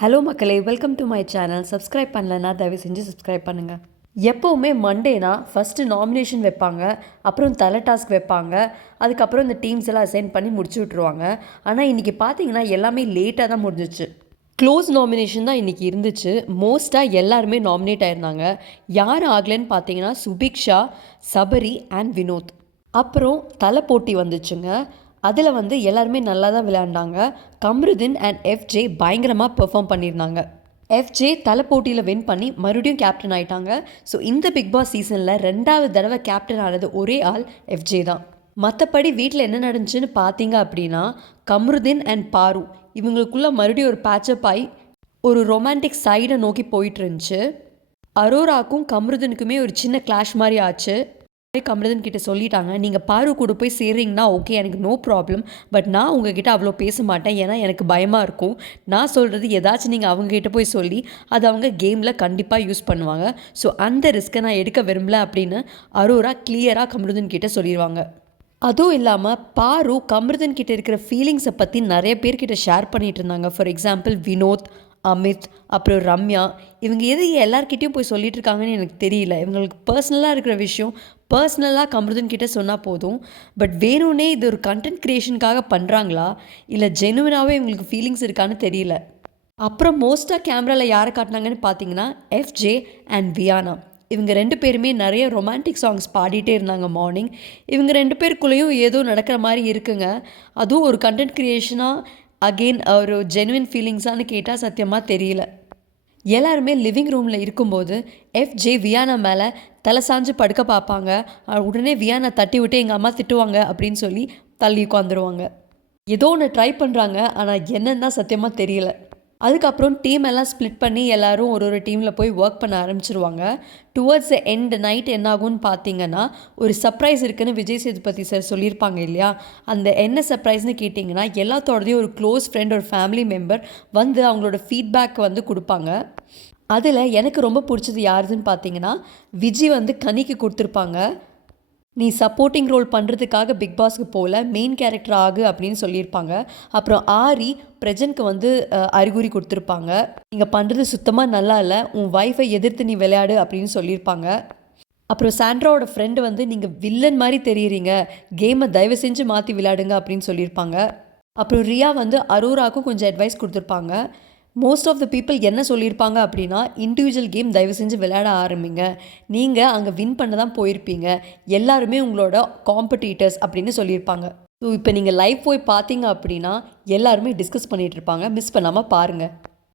Hello மக்களே, welcome to my channel. Subscribe பண்ணலன்னா தயவு செஞ்சு சப்ஸ்கிரைப் பண்ணுங்கள். எப்போவுமே மண்டேனா ஃபஸ்ட்டு நாமினேஷன் வைப்பாங்க, அப்புறம் தலை டாஸ்க் வைப்பாங்க, அதுக்கப்புறம் இந்த டீம்ஸ் எல்லாம் அசைன் பண்ணி முடிச்சு விட்ருவாங்க. ஆனால் இன்றைக்கி பார்த்தீங்கன்னா எல்லாமே லேட்டாக தான் முடிஞ்சிச்சு. க்ளோஸ் நாமினேஷன் தான் இன்றைக்கி இருந்துச்சு. மோஸ்ட்டாக எல்லாருமே நாமினேட் ஆயிருந்தாங்க. யார் ஆகலைன்னு பார்த்தீங்கன்னா சுபிக்ஷா, சபரி அண்ட் வினோத். அப்புறம் தலை போட்டி வந்துச்சுங்க. அதில் எல்லாருமே நல்லா தான் விளையாண்டாங்க. கம்ருதீன் அண்ட் எஃப்ஜே பயங்கரமாக பெர்ஃபார்ம் பண்ணியிருந்தாங்க. எஃப்ஜே தலை போட்டியில் வின் பண்ணி மறுபடியும் கேப்டன் ஆகிட்டாங்க. ஸோ இந்த பிக் பாஸ் சீசனில் 2வது தடவை கேப்டன் ஆனது ஒரே ஆள் எஃப்ஜே தான். மற்றபடி வீட்டில் என்ன நடந்துச்சுன்னு பார்த்தீங்க அப்படின்னா, கம்ருதீன் அண்ட் பாரு இவங்களுக்குள்ளே மறுபடியும் ஒரு பேட்சப் ஆகி ஒரு ரொமான்டிக் சைடை நோக்கி போயிட்டு இருந்துச்சு. அரோராக்கும் கம்ருதீனுக்குமே ஒரு சின்ன கிளாஷ் மாதிரி ஆச்சு. கம்ருதீன் கிட்ட சொல்லிட்டாங்க, நீங்கள் பாரு கூட போய் சேர்றீங்கன்னா ஓகே, எனக்கு நோ ப்ராப்ளம். பட் நான் உங்ககிட்ட அவ்வளோ பேச மாட்டேன், ஏன்னா எனக்கு பயமாக இருக்கும். நான் சொல்கிறது ஏதாச்சும் நீங்கள் அவங்ககிட்ட போய் சொல்லி அதை அவங்க கேமில் கண்டிப்பாக யூஸ் பண்ணுவாங்க. ஸோ அந்த ரிஸ்க்கை நான் எடுக்க விரும்பல அப்படின்னு அரோரா கிளியராக கம்ருதீன் கிட்ட சொல்லிடுவாங்க. அதுவும் இல்லாமல் பாரு கம்ருதீன் கிட்ட இருக்கிற ஃபீலிங்ஸை பற்றி நிறைய பேர்கிட்ட ஷேர் பண்ணிகிட்டு இருந்தாங்க. ஃபார் எக்ஸாம்பிள் வினோத், அமித், அப்புறம் ரம்யா, இவங்க எது எல்லார்கிட்டையும் போய் சொல்லிட்டு இருக்காங்கன்னு எனக்கு தெரியல. இவங்களுக்கு பர்சனலாக இருக்கிற விஷயம் பர்சனலாக கம்ருதீன் கிட்ட சொன்னால் போதும். பட் வேணும்னே இது ஒரு கண்டென்ட் க்ரியேஷனுக்காக பண்ணுறாங்களா, இல்லை ஜெனுவினாகவே இவங்களுக்கு ஃபீலிங்ஸ் இருக்கான்னு தெரியல. அப்புறம் மோஸ்ட்டாக கேமராவில் யாரை காட்டினாங்கன்னு பார்த்தீங்கன்னா எஃப்ஜே அண்ட் வியானா. இவங்க 2 பேருமே நிறைய ரொமான்டிக் சாங்ஸ் பாடிட்டே இருந்தாங்க மார்னிங். இவங்க 2 பேருக்குள்ளேயும் ஏதோ நடக்கிற மாதிரி இருக்குங்க. அதுவும் ஒரு கண்டென்ட் க்ரியேஷனாக அகெயின் ஒரு ஜெனுவின் ஃபீலிங்ஸான்னு கேட்டால் சத்தியமாக தெரியல. எல்லாருமே லிவிங் ரூமில் இருக்கும்போது எஃப்ஜே வியானா மேலே தலை சாஞ்சு படுக்க பார்ப்பாங்க. உடனே வியானா தட்டி விட்டு எங்கள் அம்மா திட்டுவாங்க அப்படின்னு சொல்லி தள்ளி உட்காந்துருவாங்க. ஏதோ ஒன்று ட்ரை பண்ணுறாங்க, ஆனால் என்னன்னு தான் சத்தியமாக தெரியல. அதுக்கப்புறம் டீம் எல்லாம் ஸ்ப்ளிட் பண்ணி எல்லோரும் ஒரு டீமில் போய் ஒர்க் பண்ண ஆரம்பிச்சிருவாங்க. டுவர்ட்ஸ் த எண்ட் நைட் என்ன ஆகும்னு பார்த்தீங்கன்னா, ஒரு சர்ப்ரைஸ் இருக்குன்னு விஜய் சேதுபதி சார் சொல்லியிருப்பாங்க இல்லையா. அந்த என்ன சர்ப்ரைஸ்னு கேட்டிங்கன்னா, எல்லாத்தோடதையும் ஒரு க்ளோஸ் ஃப்ரெண்ட், ஒரு ஃபேமிலி மெம்பர் அவங்களோட ஃபீட்பேக் கொடுப்பாங்க. அதில் எனக்கு ரொம்ப பிடிச்சது யாருதுன்னு பார்த்தீங்கன்னா, விஜய் கனிக்கு கொடுத்துருப்பாங்க. நீ சப்போர்ட்டிங் ரோல் பண்ணுறதுக்காக பிக் பாஸ்க்கு போகல, மெயின் கேரக்டர் ஆகு அப்படின்னு சொல்லியிருப்பாங்க. அப்புறம் ஆரி பிரஜனுக்கு அறிகுறி கொடுத்துருப்பாங்க. நீங்கள் பண்ணுறது சுத்தமாக நல்லா இல்லை, உன் ஒய்ஃபை எதிர்த்து நீ விளையாடு அப்படின்னு சொல்லியிருப்பாங்க. அப்புறம் சாண்ட்ராவோட ஃப்ரெண்டு நீங்கள் வில்லன் மாதிரி தெரியுறீங்க, கேமை தயவு செஞ்சு மாற்றி விளையாடுங்க அப்படின்னு சொல்லியிருப்பாங்க. அப்புறம் ரியா அரோராவுக்கும் கொஞ்சம் அட்வைஸ் கொடுத்துருப்பாங்க. மோஸ்ட் ஆஃப் த பீப்புள் என்ன சொல்லியிருப்பாங்க அப்படின்னா, இண்டிவிஜுவல் கேம் தயவு செஞ்சு விளையாட ஆரம்பிங்க, நீங்கள் அங்கே வின் பண்ண தான் போயிருப்பீங்க, எல்லாருமே உங்களோட காம்படிட்டர்ஸ் அப்படின்னு சொல்லியிருப்பாங்க. ஸோ இப்போ நீங்கள் லைவ் போய் பார்த்தீங்க அப்படின்னா எல்லாருமே டிஸ்கஸ் பண்ணிகிட்டு இருப்பாங்க. மிஸ் பண்ணாமல் பாருங்கள்.